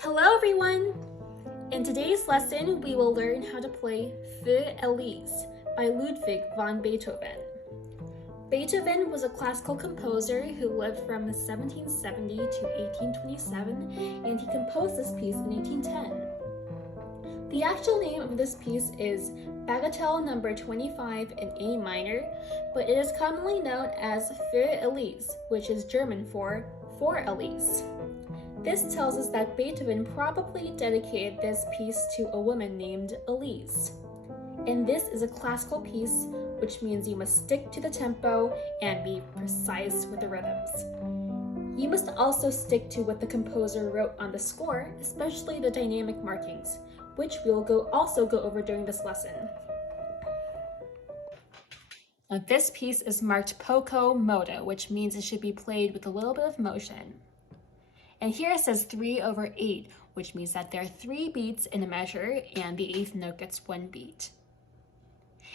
Hello everyone! In today's lesson, we will learn how to play Für Elise by Ludwig van Beethoven. Beethoven was a classical composer who lived from 1770 to 1827, and he composed this piece in 1810. The actual name of this piece is Bagatelle number 25 in A minor, but it is commonly known as Für Elise, which is German for Elise. This tells us that Beethoven probably dedicated this piece to a woman named Elise. And this is a classical piece, which means you must stick to the tempo and be precise with the rhythms. You must also stick to what the composer wrote on the score, especially the dynamic markings, which we will also go over during this lesson. Now, this piece is marked poco moto, which means it should be played with a little bit of motion. And here it says 3/8, which means that there are 3 beats in a measure and the 8th note gets 1 beat.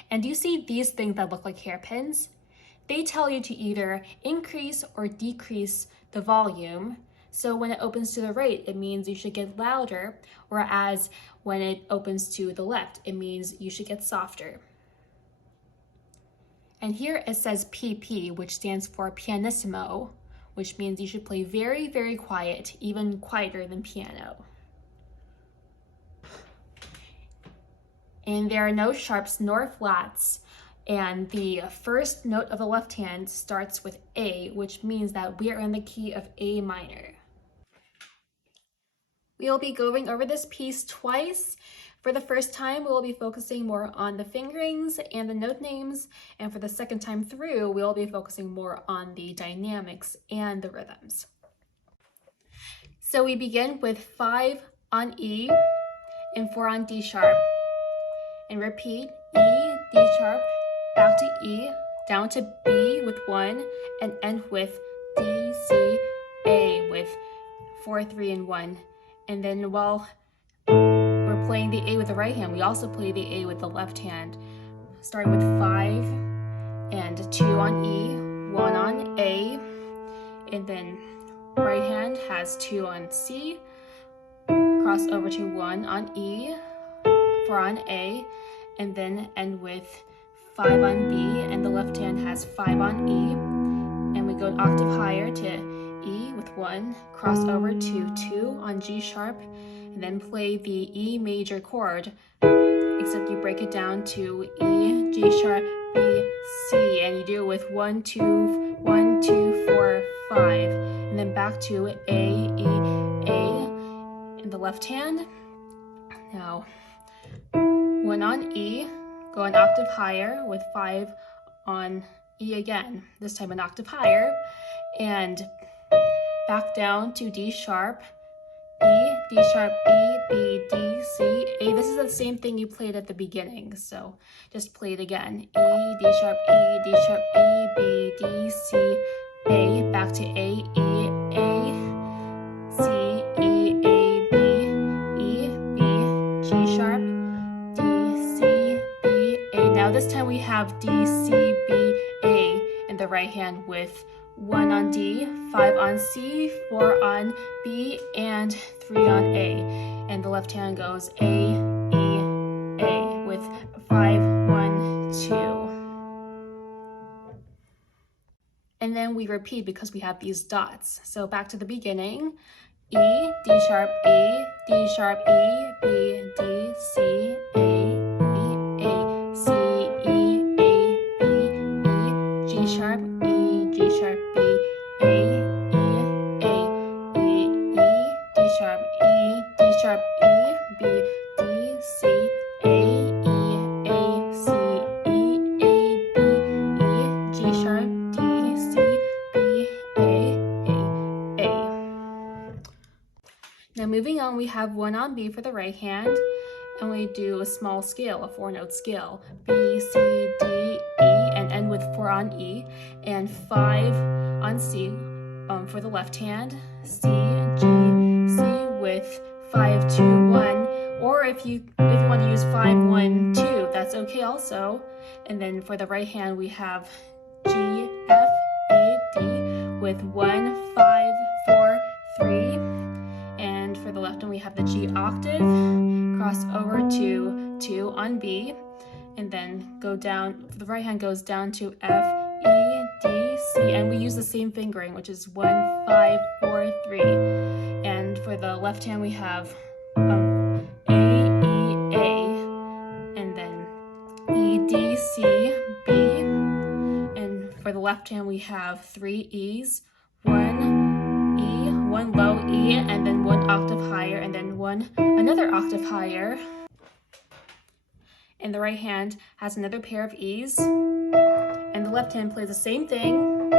And do you see these things that look like hairpins? They tell you to either increase or decrease the volume. So when it opens to the right, it means you should get louder, whereas when it opens to the left, it means you should get softer. And here it says PP, which stands for Pianissimo, which means you should play very, very quiet, even quieter than piano. And there are no sharps nor flats, and the first note of the left hand starts with A, which means that we are in the key of A minor. We will be going over this piece twice. For the first time, we will be focusing more on the fingerings and the note names, and for the second time through, we will be focusing more on the dynamics and the rhythms. So we begin with 5 on E and 4 on D sharp, and repeat E, D sharp, back to E, down to B with 1, and end with D, C, A with 4, 3, and 1. And then while we're playing the A with the right hand, we also play the A with the left hand, starting with 5 and 2 on E, 1 on A, and then right hand has 2 on C, cross over to 1 on E, 4 on A, and then end with 5 on B, and the left hand has 5 on E, and we go an octave higher to E with 1, cross over to 2 on G sharp, and then play the E major chord, except you break it down to E, G sharp, B, C, and you do it with 1, 2, 1, 2, 4, 5, and then back to A, E, A in the left hand. Now, 1 on E, go an octave higher with 5 on E again, this time an octave higher, and back down to D sharp, E, D sharp, E, B, D, C, A. This is the same thing you played at the beginning, so just play it again. E, D sharp, E, D sharp, E, B, D, C, A, back to A, E, A, C, E, A, B, E, B, G sharp, D, C, B, A. Now this time we have D, C, B, A in the right hand with 1 on D, 5 on C, 4 on B, and 3 on A. And the left hand goes A, E, A with 5, 1, 2. And then we repeat because we have these dots. So back to the beginning. E, D sharp, E, D sharp, E, B, D, C, A, E, C, E, A, B, E, G sharp, E, G sharp, B, A, E, A, E, E, D sharp, E, D sharp, E, B, D, C, A, E, A, C, E, A, B, E, G sharp, D, C, B, A. Now moving on, we have 1 on B for the right hand, and we do a small scale, a 4-note scale, B, C, D, E, and end with 4 on E, and 5 on C for the left hand, C, G, C with 5, 2, 1, or if you want to use 5, 1, 2, that's okay also. And then for the right hand, we have G, F, E, D with 1, 5, 4, 3, and for the left left one we have the G octave, cross over to 2 on B, and then go down, the right hand goes down to F, E, D, C, and we use the same fingering, which is 1, 5, 4, 3. And for the left hand we have A, E, A, and then E, D, C, B, and for the left hand we have 3 E's, 1 E, 1 low E, and then 1 octave higher, and then another octave higher. And the right hand has another pair of E's, and the left hand plays the same thing,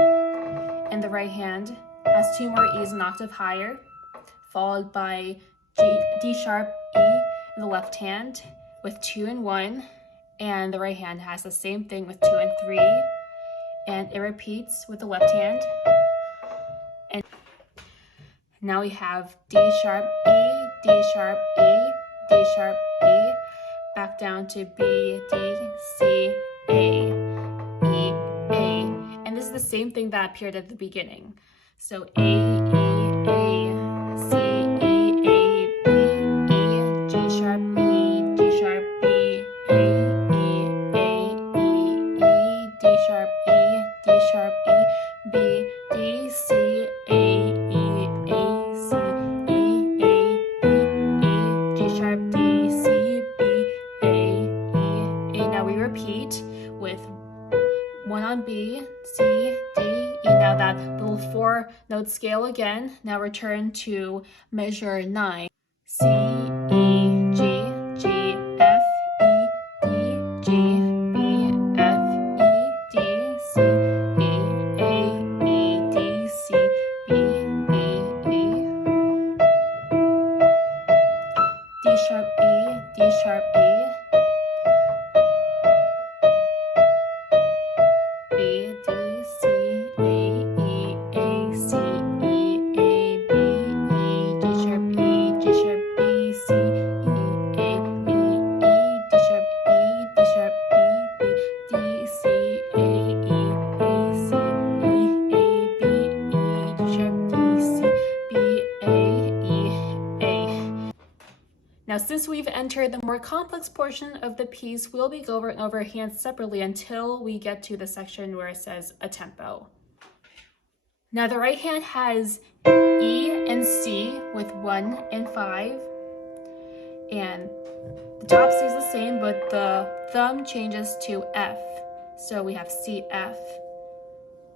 and the right hand has 2 more E's an octave higher, followed by D sharp E in the left hand with 2 and 1, and the right hand has the same thing with 2 and 3, and it repeats with the left hand. And now we have D sharp E, D sharp E, D sharp E, back down to B, D, C, A, E, A. And this is the same thing that appeared at the beginning. So A, E, A, C, E, A, B, E, G sharp E, G sharp B, A, E, A, E, E, D sharp E, D sharp E, B, D, C, A, E, A, C, E, A, B, E, G sharp D, C, B, A, E, A. Now we repeat with 1 on B, C, D, E. Now that little 4-note scale again. Now return to measure 9. C, E, G, G, F, E, D, G, B, F, E, D, C, E, A, E, D, C, B, E, E. D sharp E, D sharp E, B, D, C, A, E, A, C, E, A, B, E, D sharp E, D sharp B, C, E, A, B, E, D sharp E, D sharp E, B, D, C, A, E, A, C, E, A, B, E, D sharp D, C, B, A, E, A. Now, since we've entered the more complex portion of the piece, we'll be going over hands separately until we get to the section where it says a tempo. Now, the right hand has E and C with 1 and 5, and the top stays the same, but the thumb changes to F. So we have C, F.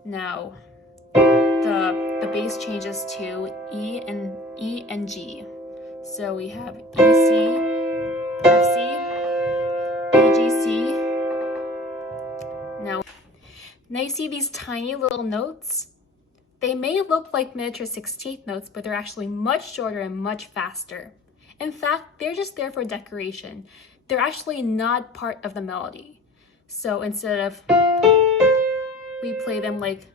Now, the bass changes to E and G. So we have E, C, F, C, E, G, C. Now you see these tiny little notes? They may look like miniature 16th notes, but they're actually much shorter and much faster. In fact, they're just there for decoration. They're actually not part of the melody. So instead of, we play them like.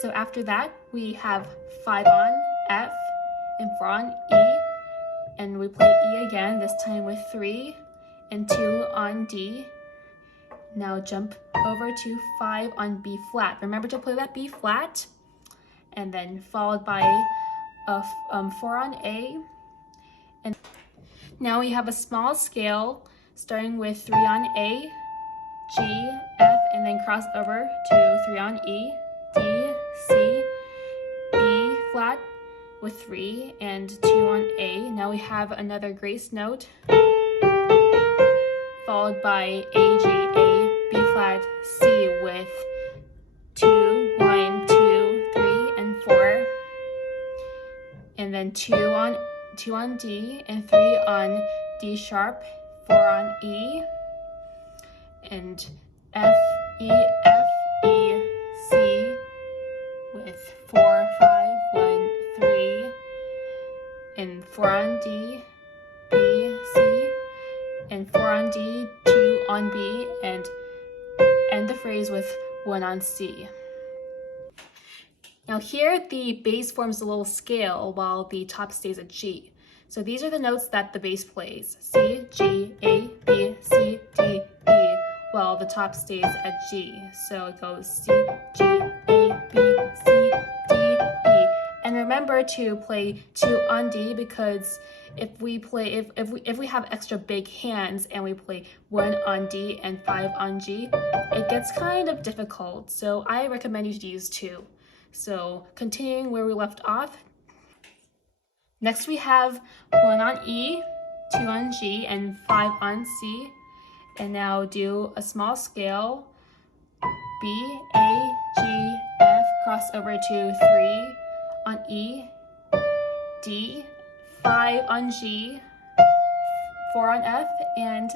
So after that, we have 5 on F and 4 on E, and we play E again, this time with 3 and 2 on D. Now jump over to 5 on B flat. Remember to play that B flat, and then followed by a 4 on A. And now we have a small scale starting with 3 on A, G, F, and then cross over to 3 on E, D, C, B flat with 3 and 2 on A. Now we have another grace note followed by A, G, A, B flat, C with 2, 1, 2, 3, and 4, and then 2 on D and 3 on D sharp, 4 on E, and F, E, F, E, C with 4, 5, 1, 3, and 4 on D, B, C, and 4 on D, 2 on B, and end the phrase with 1 on C. Now here the bass forms a little scale while the top stays at G. So these are the notes that the bass plays: C, G, A, B, C, D, E, while the top stays at G. So it goes C, G, A, B, C, D, E. remember to play 2 on D, because if we have extra big hands and we play 1 on D and 5 on G, it gets kind of difficult. So I recommend you to use 2. So continuing where we left off. Next we have 1 on E, 2 on G, and 5 on C. And now do a small scale. B, A, G, F, cross over to 3 on E, D, 5 on G, 4 on F, and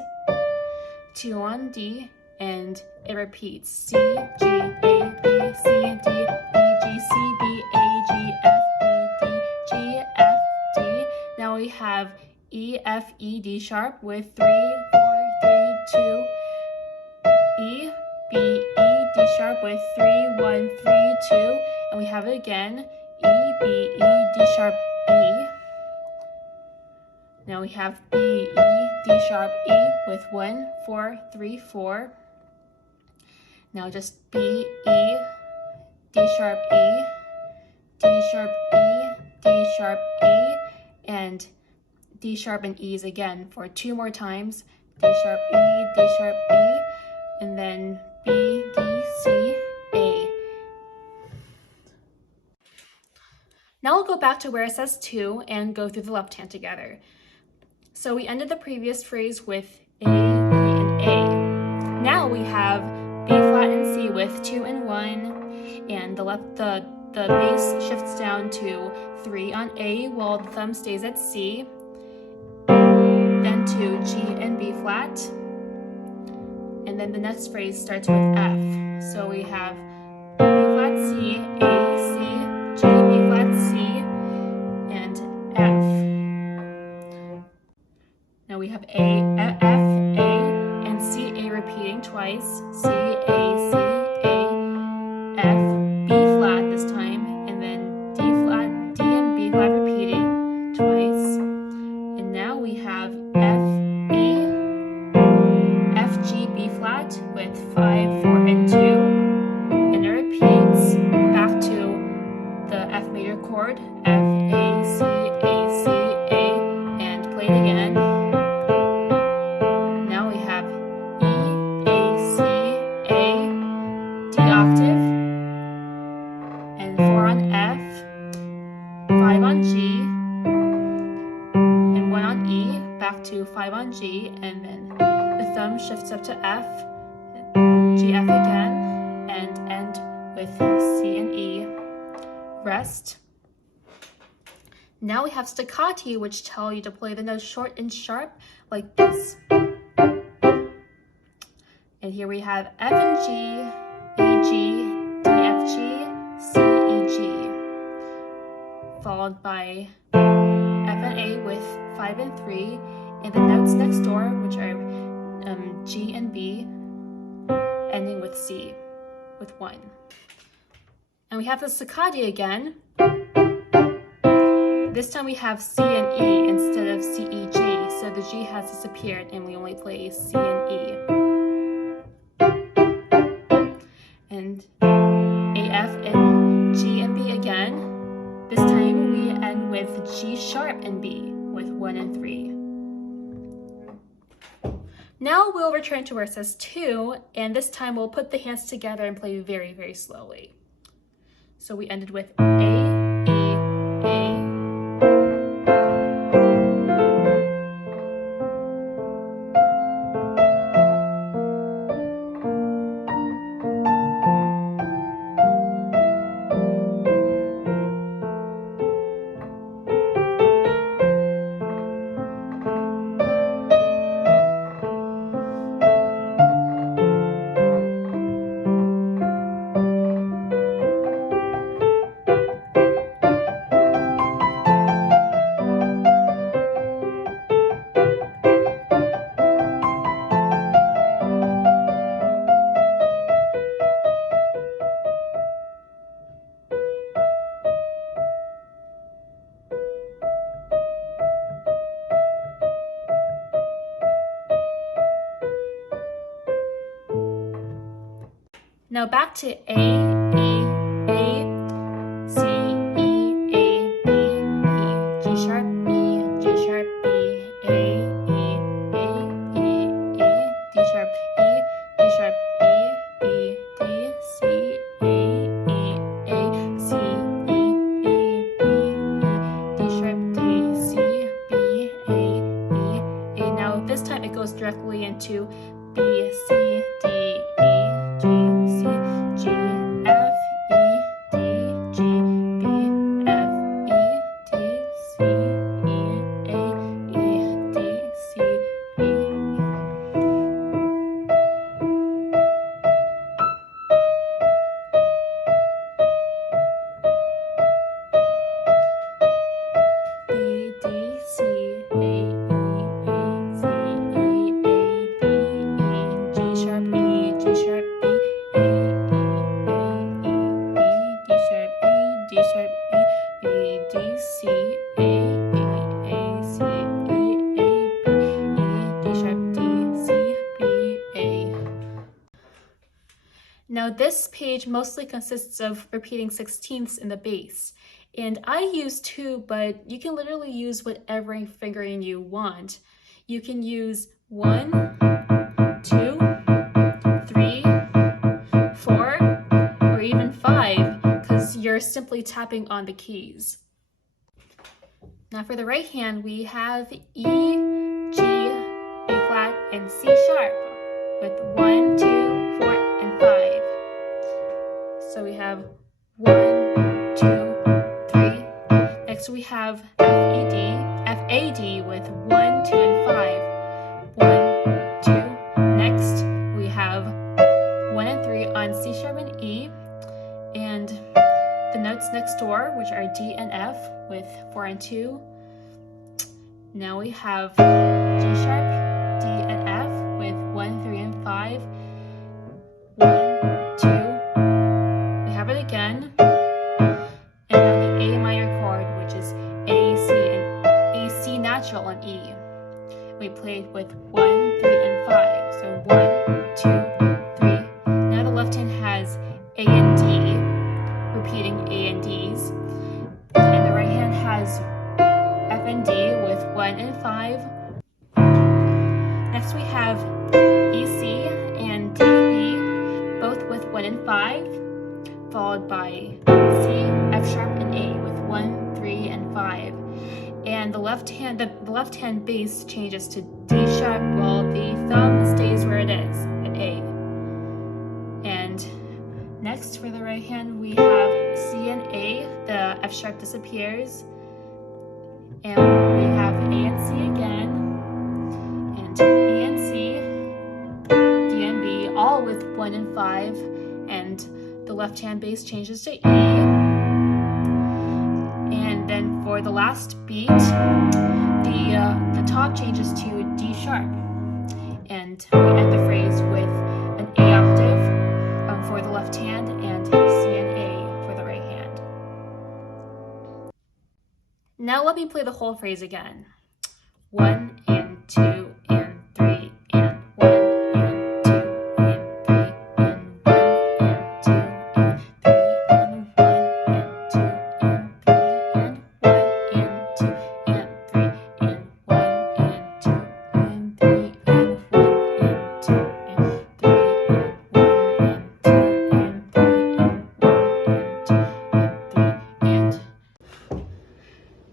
2 on D, and it repeats. C, G, A, B, C, D, E, G, C, B, A, G, F, E, D, G, F, D. Now we have E, F, E, D sharp with 3, 4, 3, 2, E, B, E, D sharp with 3, 1, 3, 2, and we have it again, E, B, E, D sharp, E. Now we have B, E, D sharp, E with 1, 4, 3, 4. Now just B, E, D sharp, E, D sharp, E, D sharp, E, and D sharp and E's again for 2 more times, D sharp, E, D sharp, E, and then B, D, C, A. Now we'll go back to where it says 2 and go through the left hand together. So we ended the previous phrase with A, E, and A. Now we have B flat and C with 2 and 1, and the bass shifts down to 3 on A while the thumb stays at C, then to G and B flat. And then the next phrase starts with F. So we have B flat C, A, C, G, B flat C, and F. Now we have A, F, A, and C, A repeating twice. C, A, C, A, F, B flat this time, and then D flat, D and B flat repeating twice. And now we have F, E, F, G, B flat with 5, 4, and 2, and it repeats back to the F major chord, F, A, C, A, C, A, and play it again. Now we have E, A, C, A, D octave, and 4 on F, 5 on G, and 1 on E, back to 5 on G, and then the thumb shifts up to F, G, F again, and end with C and E. Rest. Now we have staccati, which tell you to play the notes short and sharp like this. And here we have F and G, E, G, D, F, G, C, E, G, followed by F and A with 5 and 3, and the notes next door, which are G and B, ending with C with 1. And we have the staccati again. This time we have C and E instead of C, E, G, so the G has disappeared and we only play C and E. And A, F, and G and B again. This time we end with G sharp and B with 1 and 3. Now we'll return to where it says 2, and this time we'll put the hands together and play very, very slowly. So we ended with A, E, A. Now back to A, E, A, C, E, A, D sharp, E, B, D, C, A, C, E, A, B, E, D sharp, D, C, B, A. Now this page mostly consists of repeating sixteenths in the bass. And I use 2, but you can literally use whatever fingering you want. You can use 1, 2, 3, 4, or even 5, because you're simply tapping on the keys. Now for the right hand, we have E, G, A flat, and C sharp with 1, 2, 4, and 5. So we have 1, 2, 3. Next we have FAD with 1, 2, and 5. 1, 2. Next we have 1 and 3 on C sharp and E, and the notes next door, which are D and F with 4 and 2. Now we have G sharp, D and F with 1, 3, and 5. 1, 2. We have it again. And now the A minor chord, which is A, C natural on E. We played with 1, 3, and 5. So 1, 2, 3. Now the left hand has A and D, repeating A and Ds. And the right hand has F and D with 1 and 5. Next we have EC and DB, both with 1 and 5, followed by C, F sharp, and A with 1, 3, and 5. And the left hand bass changes to D sharp while the thumb stays where it is, at A. And next for the right hand, we have C and A, the F sharp disappears. And we have A and C again, and E and C, D and B, all with 1 and 5, and the left hand bass changes to E. And then for the last beat, the top changes to D sharp, and we end the phrase with an A octave for the left hand and C and A for the right hand. Now let me play the whole phrase again. 1 and 2 and 3 and 1 and 2 and 3 and 1 and 2 and 3 and 1 and 2 and 3 and 1 and 2 and 3 and 1 and 2 and 3 and 1 and 2 and 3 and 1 and 2 and 3 and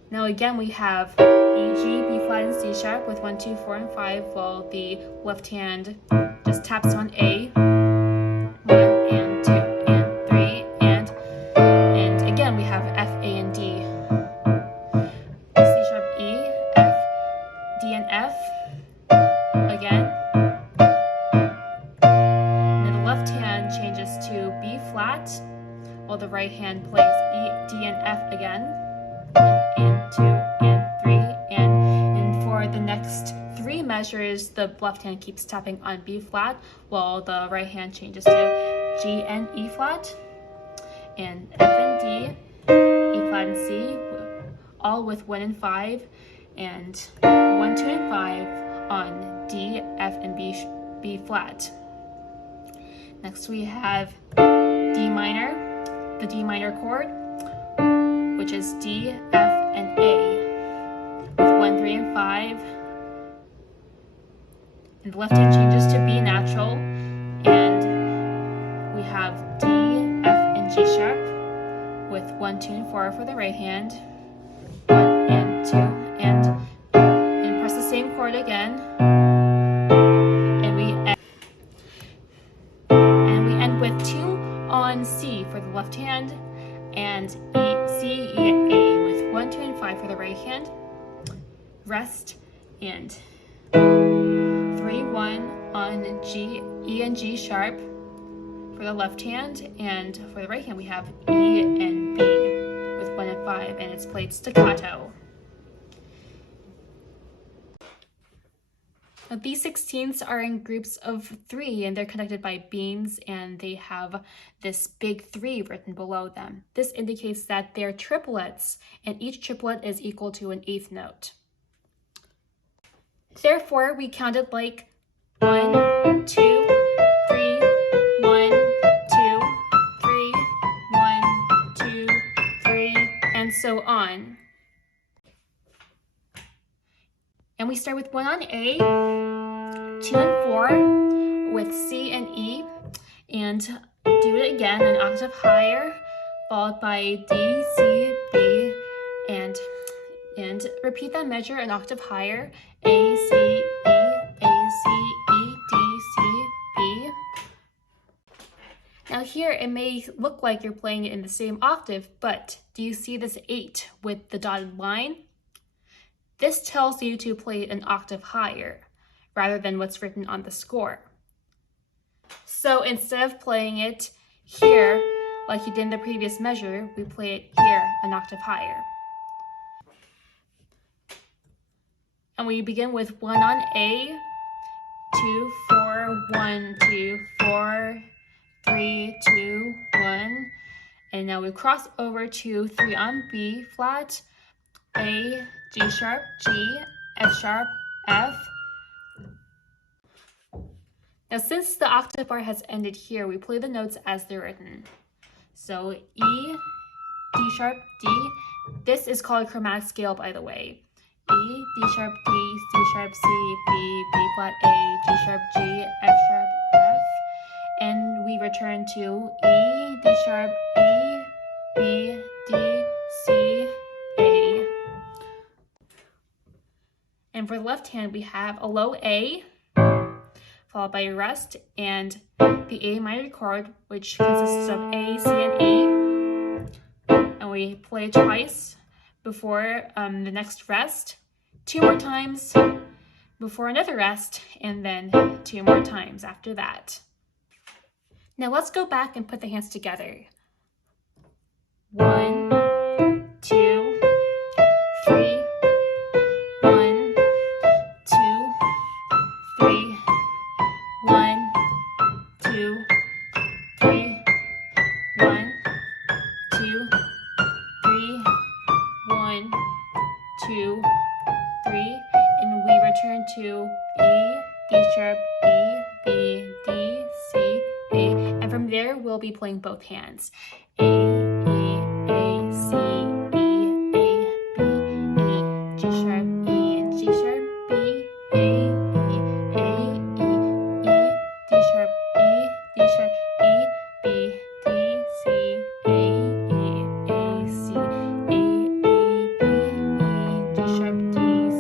now again we have E, G, B flat, and C sharp with 1, 2, 4, and 5, while the left hand just taps on A. 1 and 2 and 3 and again we have F, A, and D. C sharp, E, F, D, and F again. And then the left hand changes to B flat, while the right hand plays E, D, and F again. 1 and 2 and 3 and for the next 3 measures, the left hand keeps tapping on B flat, while the right hand changes to G and E flat, and F and D, E flat, and C, all with 1 and 5, and 1, 2, and 5 on D, F, and B flat. Next we have D minor, the D minor chord, which is D, F, and A, with 1, 3, and 5. And the left hand changes to B natural, and we have D, F, and G sharp, with 1, 2, and 4 for the right hand. 1 and 2, and press the same chord again. And we end with 2 on C for the left hand, and E, C, E, and A with 1, 2, and 5 for the right hand. Rest, and 3, 1 on G, E, and G sharp for the left hand, and for the right hand we have E and B with 1 and 5, and it's played staccato. Now, these 16ths are in groups of 3 and they're connected by beams, and they have this big 3 written below them. This indicates that they're triplets, and each triplet is equal to an 8th note. Therefore, we count it like 1, 2, 3, 1, 2, 3, 1, 2, 3, and so on. And we start with 1 on A, 2 and 4 with C and E, and do it again an octave higher, followed by D, C, B, and repeat that measure an octave higher, A, C, E, A, C, E, D, C, B. Now here it may look like you're playing it in the same octave, but do you see this 8 with the dotted line? This tells you to play an octave higher rather than what's written on the score. So instead of playing it here like you did in the previous measure, we play it here an octave higher. And we begin with 1 on A, 2, 4, 1, 2, 4, 3, 2, 1. And now we cross over to 3 on B flat, A, G sharp, G, F sharp, F. Now since the octave bar has ended here, we play the notes as they're written. So E, D sharp, D. This is called chromatic scale, by the way. E, D sharp, D, C sharp, C, B, B flat, A, G sharp, G, F sharp, F. And we return to E, D sharp, E, B, D, C, A. And for the left hand, we have a low A, followed by a rest, and the A minor chord, which consists of A, C, and E. And we play it twice before the next rest, 2 more times before another rest, and then 2 more times after that. Now let's go back and put the hands together. 1, 2, 3, 1, 2, 3, 1, 2, 3, 1, 2, 3, 1, 2, 3, and we return to E, D sharp, E, B, D, C, A, and from there we'll be playing both hands. A, C, E, A, B, A, G sharp, E, and G sharp, B, A, D sharp, E, D sharp, E, B, D, C, A, C, A, B, D sharp, D,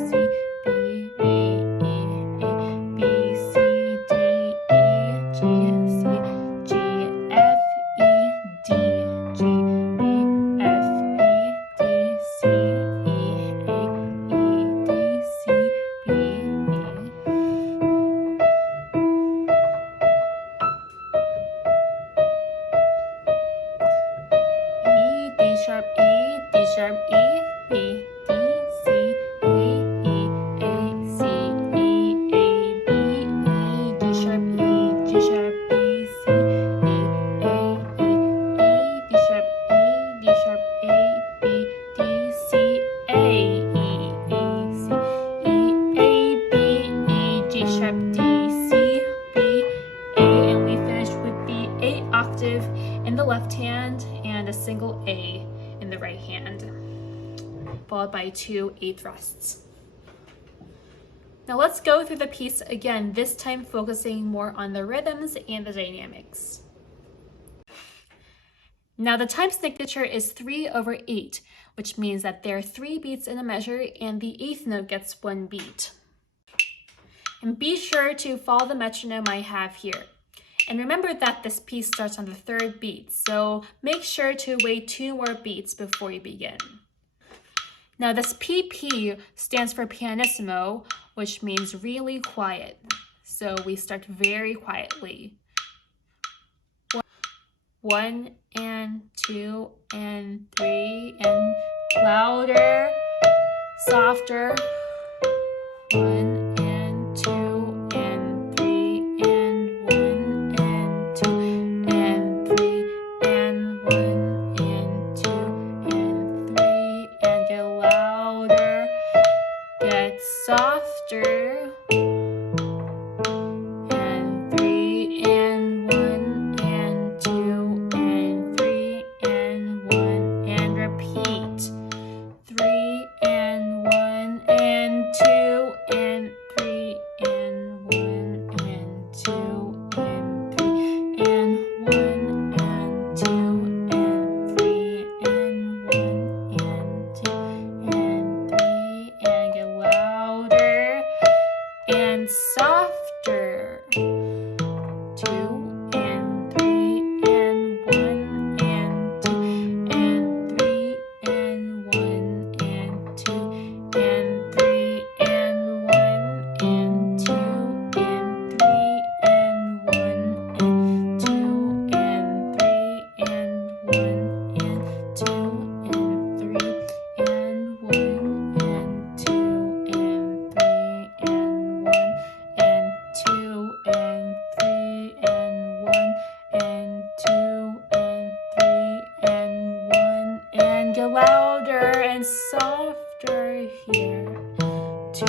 C, B, B, C, D, E, G, C, G, F, E, D, G, B, F, E, D, C, E, A, D, C, B, E, D sharp, E, D sharp, E, B, D, C, A, C, E, A, B, E, D sharp, E, G sharp, B, C, E, D sharp, E, D sharp, A, B, D, C, A, C, A, B, E, G sharp, D, C, B, A, and we finish with the A octave in the left hand and a single A in the right hand, followed by 2 8th rests. Now let's go through the piece again, this time focusing more on the rhythms and the dynamics. Now the time signature is 3/8, which means that there are 3 beats in a measure and the 8th note gets 1 beat. And be sure to follow the metronome I have here. And remember that this piece starts on the 3rd beat, so make sure to wait 2 more beats before you begin. Now this PP stands for Pianissimo, which means really quiet. So we start very quietly. 1 and 2 and 3 and louder, softer. 1 and 2 softer here. 2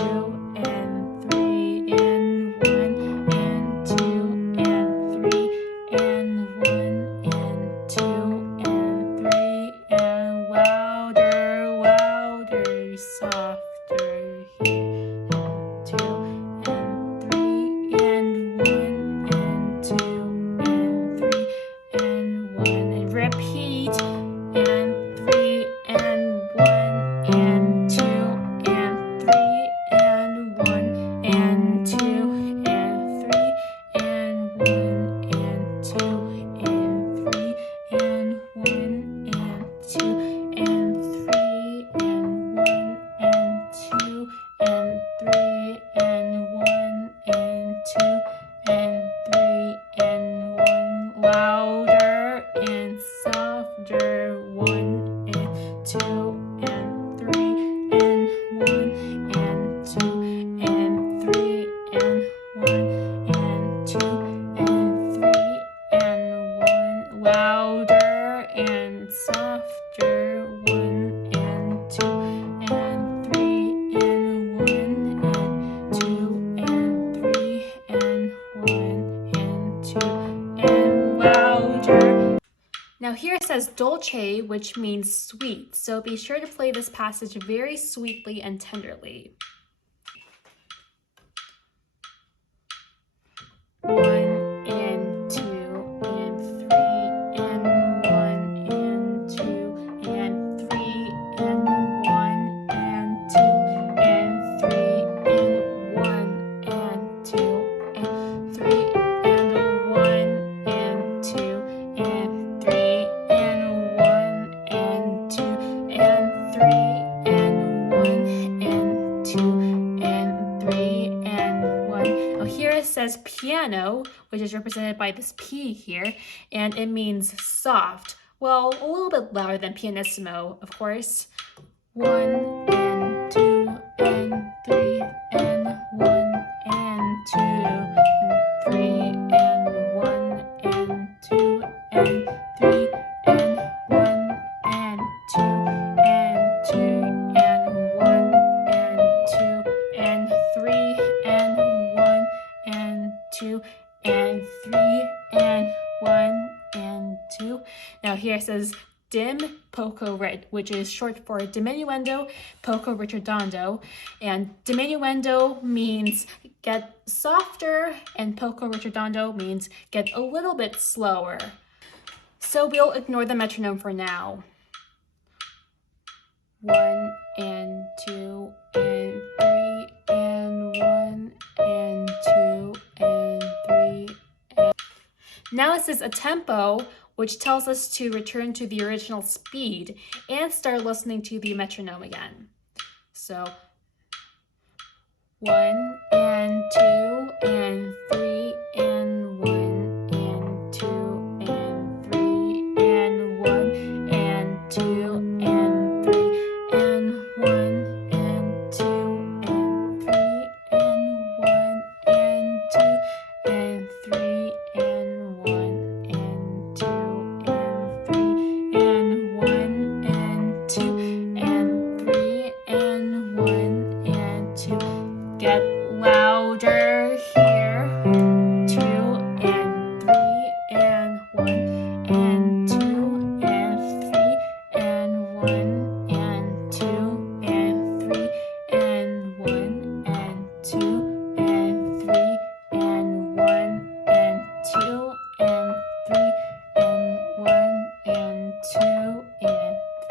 and 3 and 1 and 2 and 3 and 1 and 2 and 3 and louder, louder, softer here. 2 and 3 and 1 and 2 and 3 and 1 and repeat. And 3 and 1 and 2 and 3 and 1 and 2 and 3 and 1 and 2 and 3 and 1 and 2 and 3 and 1 and 2 and 3 and 1 and 2 and 3 and 1 louder and softer. 1 and 2 and 3 and 1 and 2 and 3 and 1 and 2 and 3 and 1 louder and softer. 1 and 2 and 3 and 1 and 2 and 3 and 1 and 2 and louder. Now here it says dolce, which means sweet, so be sure to play this passage very sweetly and tenderly. 1 and 2 and 3 and 1 and 2 and 3 and 1 and 2 and 3 and 1 and 2 and 3 and 1 and 2 and 3 and 1 and 2 and 3 and 1 and 2 and 3 and 1. Now here it says piano, which is represented by this P here, and it means soft. Well, a little bit louder than pianissimo, of course. 1 and 2 and 3 and 1 and 2 and 3 and 1 and 2 and 3 and 1 and 2 and 2 and 1 and 2 and 3 and 1 and 2 and 3 and 1 and 2. Now here it says dim poco red, which is short for diminuendo poco ritardando, and diminuendo means get softer and poco ritardando means get a little bit slower. So we'll ignore the metronome for now. 1 and 2 and 3 and 1 and 2 and 3 and... Now it says a tempo, which tells us to return to the original speed and start listening to the metronome again. So 1 and 2 and 3 and 1 and 2 and 3 and 1 and 2 and 3 and 1 and 2 and 3 and 1 and 2 and 3 and 1 and 2 and 3 and 1 and 2 and 3 and 1 and 2. Get louder here. 2 and 3 and 1 and 2 and 3 and 1 and 2 and 3 and 1 and 2 and 3 and 1 and 2 and 3 and 1 and 2 and 3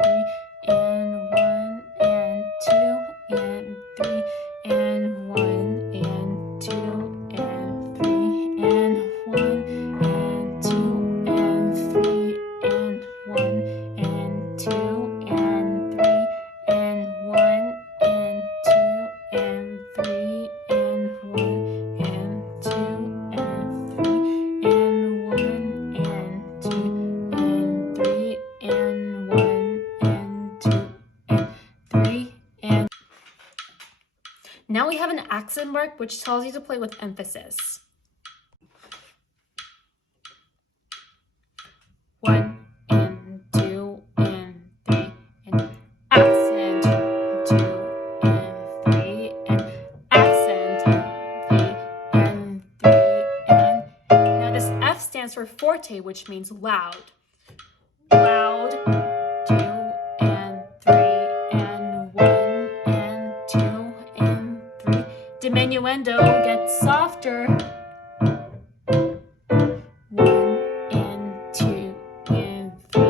and 1 and 2 and 3 and 1 and 2 and 3 and 1 and 2 and 3 and 1 and 2 and 3 and 1 and 2 and 3 and 1 and 2 and 3 and 1 and 2 and 3 and 1 and 2 and 3 and... Now we have an accent mark, which tells you to play with emphasis. 1 and 2 and 3 and accent. for forte, which means loud. Loud, 2 and 3 and 1 and 2 and 3. Diminuendo gets softer. 1 and 2 and 3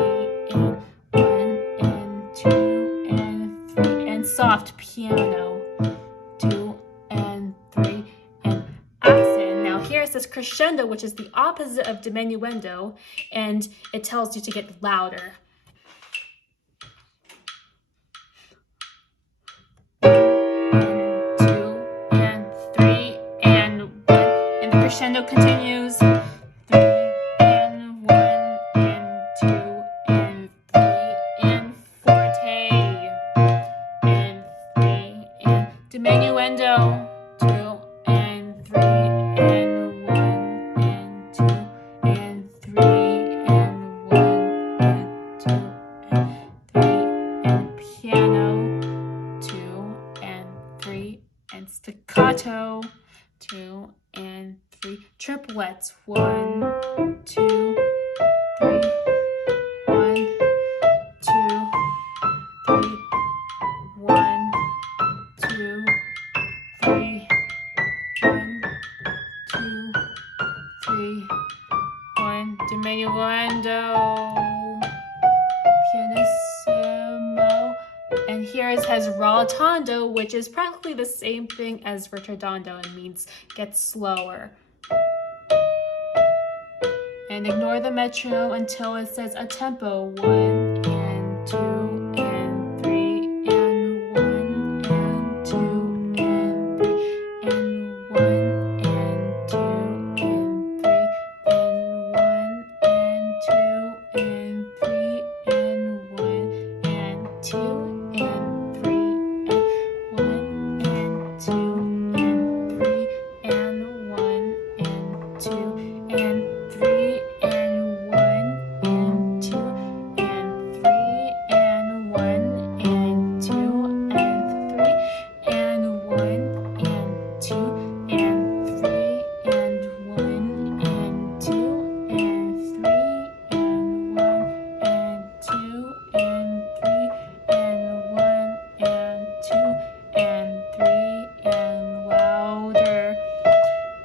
and 1 and 2 and 3 and soft piano. 2 and 3 and accent. Now here it says crescendo, which is the opposite of diminuendo, and it tells you to get louder. 1 and 2 and 3 and 1, and the crescendo continues. 3 and 1 and 2 and 3 and forte and 3 and diminuendo. 2 and 3 and 1 and 2 and 3 and 1 and 2 and 3 and piano. 2 and 3 and staccato. 2 and 3 triplets. 1, 2, 3. 1, 2, 3. 1, 2, 3. 1, 2, 3. 1. Diminuendo. Pianissimo. And here it has rallatondo, which is practically the same thing as ritardando and means get slower. And ignore the metronome until it says a tempo. 1 and 2 and 3 and 1 and 2 and 3 and 1 and 2 and 3 and 1 and 2 and 3 and 1 and 2 and 3 and 1 and 2 and 3 and 1 and 2 and 3 and 1 and 2 and 3 and 1 and 2 and 3 and 1 and 2 and 3 and 1 and 2 and 3 and 1 and 2 and 3 and 1 and 2 and 3 and louder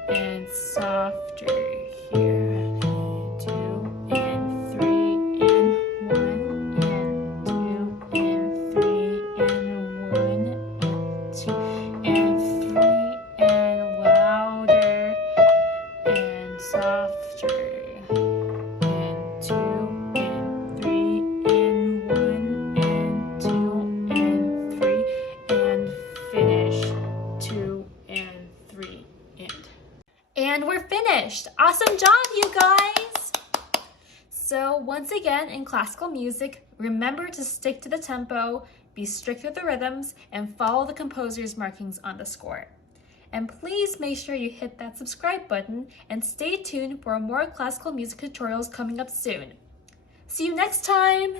and softer here. 2 and 3 and 1 and 2 and 3 and 1 and 2 and 3 and louder and softer. And 2 and 3 and 1 and 2 and 3 and finish. 2 and 3 and we're finished. Awesome job, you guys! So once again, in classical music, remember to stick to the tempo, be strict with the rhythms, and follow the composer's markings on the score. And please make sure you hit that subscribe button and stay tuned for more classical music tutorials coming up soon. See you next time!